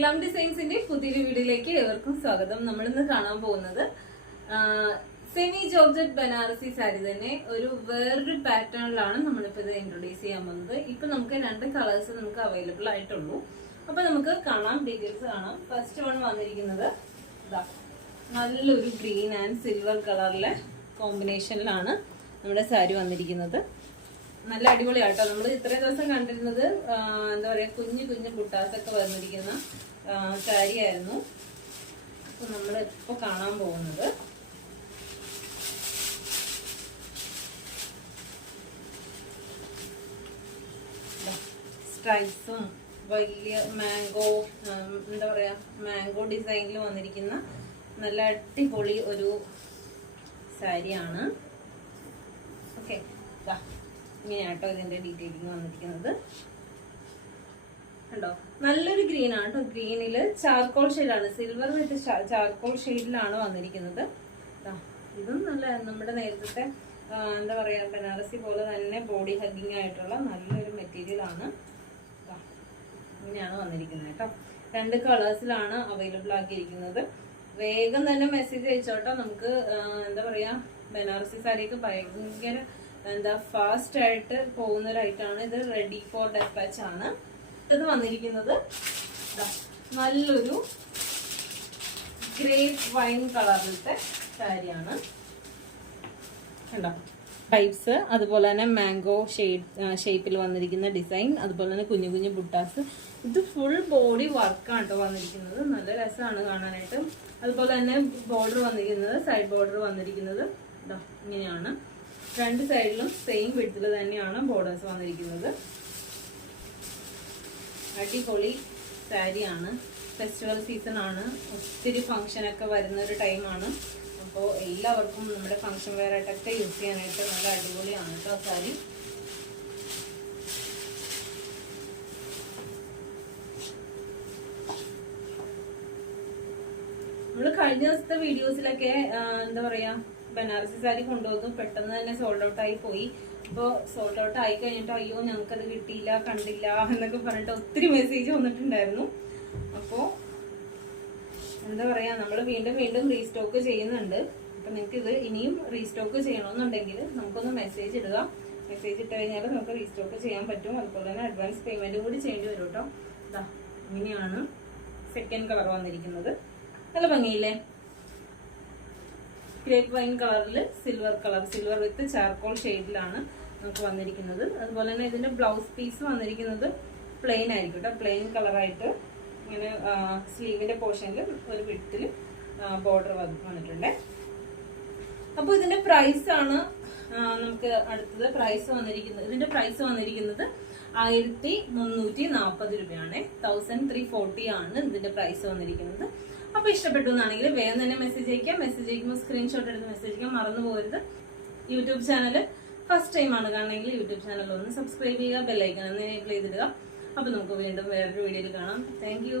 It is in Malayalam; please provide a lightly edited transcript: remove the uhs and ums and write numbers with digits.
ഗ്ലാം ഡിസൈൻസിന്റെ പുതിയൊരു വീഡിയോയിലേക്ക് ഏവർക്കും സ്വാഗതം. നമ്മൾ ഇന്ന് കാണാൻ പോകുന്നത് സെമി ജോർജറ്റ് ബനാറസി സാരി തന്നെ ഒരു വേറൊരു പാറ്റേണിലാണ് നമ്മളിപ്പോ ഇത് ഇൻട്രൊഡ്യൂസ് ചെയ്യാൻ പോകുന്നത്. ഇപ്പൊ നമുക്ക് 2 കളേഴ്സ് നമുക്ക് അവൈലബിൾ ആയിട്ടുള്ളൂ. അപ്പൊ നമുക്ക് കാണാം, ഡീറ്റെയിൽസ് കാണാം. ഫസ്റ്റ് വൺ വന്നിരിക്കുന്നത് നല്ലൊരു ഗ്രീൻ ആൻഡ് സിൽവർ കളറിലെ കോമ്പിനേഷനിലാണ് നമ്മുടെ സാരി വന്നിരിക്കുന്നത്. നല്ല അടിപൊളിയാട്ടോ. നമ്മൾ ഇത്രയും ദിവസം കണ്ടിരുന്നത് എന്താ പറയാ, കുഞ്ഞു കുഞ്ഞു ബുട്ടാസൊക്കെ വന്നിരിക്കുന്ന സാരി ആയിരുന്നു. അപ്പൊ നമ്മൾ ഇപ്പൊ കാണാൻ പോകുന്നത് സ്ട്രൈപ്സും വലിയ മാംഗോ എന്താ പറയാ, മാംഗോ ഡിസൈനിൽ വന്നിരിക്കുന്ന നല്ല അടിപൊളി ഒരു സാരിയാണ്. ഓക്കെ, ഇങ്ങനെയാട്ടോ ഇതിന്റെ ഡീറ്റെയിലിംഗ് വന്നിരിക്കുന്നത്. കണ്ടോ, നല്ലൊരു ഗ്രീൻ ആണ് കേട്ടോ. ഗ്രീനില് ചാർക്കോൾ ഷെയ്ഡാണ്, സിൽവർ വിത്ത് ചാർക്കോൾ ഷെയ്ഡിലാണ് വന്നിരിക്കുന്നത്. ഇതും നല്ല നമ്മുടെ നേരത്തെ എന്താ പറയാ, ബനാറസി പോലെ തന്നെ ബോഡി ഹഗ്ഗിങ് ആയിട്ടുള്ള നല്ലൊരു മെറ്റീരിയൽ ആണ്. ഇങ്ങനെയാണ് വന്നിരിക്കുന്നത് കേട്ടോ. 2 കളേഴ്സിലാണ് അവൈലബിൾ ആക്കിയിരിക്കുന്നത്. വേഗം തന്നെ മെസ്സേജ് അയച്ചോട്ടോ. നമുക്ക് എന്താ പറയാ, ബനാറസി സാരിയൊക്കെ ഭയങ്കര ഫാസ്റ്റ് ആയിട്ട് പോകുന്ന ഒരു ഐറ്റാണ് ഇത്. റെഡി ഫോർ ഡെസ്പാച്ച് ആണ് ഇത് വന്നിരിക്കുന്നത്. നല്ലൊരു ഗ്രേപ്പ് വൈൻ കളറിലത്തെ സാരിയാണ് കണ്ടോ. ടൈപ്സ്, അതുപോലെ തന്നെ മാംഗോ ഷേപ്പിൽ വന്നിരിക്കുന്ന ഡിസൈൻ, അതുപോലെ തന്നെ കുഞ്ഞു കുഞ്ഞു ബുട്ടാസ്. ഇത് ഫുൾ ബോഡി വർക്കാണ് കേട്ടോ വന്നിരിക്കുന്നത്. നല്ല രസമാണ് കാണാനായിട്ട്. അതുപോലെ തന്നെ ബോർഡർ വന്നിരിക്കുന്നത്, സൈഡ് ബോർഡർ വന്നിരിക്കുന്നത് ഇങ്ങനെയാണ്. 2 സൈഡിലും സെയിം വിഡ്ത്തിൽ തന്നെയാണ് ബോർഡേഴ്സ് വന്നിരിക്കുന്നത്. അടിപൊളി സാരിയാണ്. ഫെസ്റ്റിവൽ സീസൺ ആണ്, ഒത്തിരി ഫംഗ്ഷനൊക്കെ വരുന്ന ഒരു ടൈമാണ്. അപ്പോൾ എല്ലാവർക്കും നമ്മുടെ ഫംഗ്ഷൻ വെയർ ആയിട്ടൊക്കെ യൂസ് ചെയ്യാനായിട്ട് നല്ല അടിപൊളിയാണ് കേട്ടോ സാരി. നമ്മള് കഴിഞ്ഞ ദിവസത്തെ വീഡിയോസിലൊക്കെ എന്താ പറയാ, ബനാറസി സാരി കൊണ്ടുവന്നു, പെട്ടെന്ന് തന്നെ സോൾഡ് ഔട്ട് ആയി പോയി. അപ്പോൾ സോൾഡ് ഔട്ട് ആയി കഴിഞ്ഞിട്ട് അയ്യോ ഞങ്ങൾക്കത് കിട്ടിയില്ല, കണ്ടില്ല എന്നൊക്കെ പറഞ്ഞിട്ട് ഒത്തിരി മെസ്സേജ് വന്നിട്ടുണ്ടായിരുന്നു. അപ്പോൾ എന്താ പറയാ, നമ്മൾ വീണ്ടും വീണ്ടും റീസ്റ്റോക്ക് ചെയ്യുന്നുണ്ട്. അപ്പൊ നിങ്ങൾക്ക് ഇത് ഇനിയും റീസ്റ്റോക്ക് ചെയ്യണമെന്നുണ്ടെങ്കിൽ നമുക്കൊന്ന് മെസ്സേജ് ഇടുക. മെസ്സേജ് ഇട്ട് കഴിഞ്ഞാൽ നമുക്ക് റീസ്റ്റോക്ക് ചെയ്യാൻ പറ്റും. അതുപോലെ തന്നെ അഡ്വാൻസ് പേയ്മെന്റ് കൂടി ചെയ്യേണ്ടി വരും കേട്ടോ. ഇതാ ഇങ്ങനെയാണ് സെക്കൻഡ് കളർ വന്നിരിക്കുന്നത്. നല്ല ഭംഗിയില്ലേ, ഗ്രേപ്പ് വൈൻ കളറിൽ സിൽവർ വിത്ത് ചാർക്കോൾ ഷെയ്ഡിലാണ് നമുക്ക് വന്നിരിക്കുന്നത്. അതുപോലെ തന്നെ ഇതിന്റെ ബ്ലൗസ് പീസ് വന്നിരിക്കുന്നത് പ്ലെയിൻ ആയിരിക്കും കേട്ടോ. പ്ലെയിൻ കളറായിട്ട് ഇങ്ങനെ സ്ലീവിന്റെ പോർഷനിൽ ഒരു വിഡ്ത്തിൽ ബോർഡർ വന്നിട്ടുണ്ട്. അപ്പോൾ ഇതിന്റെ പ്രൈസ് ആണ് നമുക്ക് അടുത്തത് പ്രൈസ് വന്നിരിക്കുന്നത്. ഇതിന്റെ പ്രൈസ് വന്നിരിക്കുന്നത് 1340 രൂപയാണ്. 1340 ആണ് ഇതിന്റെ പ്രൈസ് വന്നിരിക്കുന്നത്. അപ്പൊ ഇഷ്ടപ്പെട്ടു എന്നാണെങ്കിൽ വേഗം തന്നെ മെസ്സേജ് അയക്കാം. മെസ്സേജ് അയക്കുമ്പോൾ സ്ക്രീൻഷോട്ട് എടുത്ത് മെസ്സേജ് അയക്കാൻ മറന്നു പോകരുത്. യൂട്യൂബ് ചാനൽ ഫസ്റ്റ് ടൈം ആണ് കാണണമെങ്കിൽ യൂട്യൂബ് ചാനൽ ഒന്ന് സബ്സ്ക്രൈബ് ചെയ്യുക, ബെല്ലൈക്കൺ ഒന്ന് എനേബിൾ ചെയ്തിടുക. അപ്പൊ നമുക്ക് വീണ്ടും വേറൊരു വീഡിയോയിൽ കാണാം. Thank you.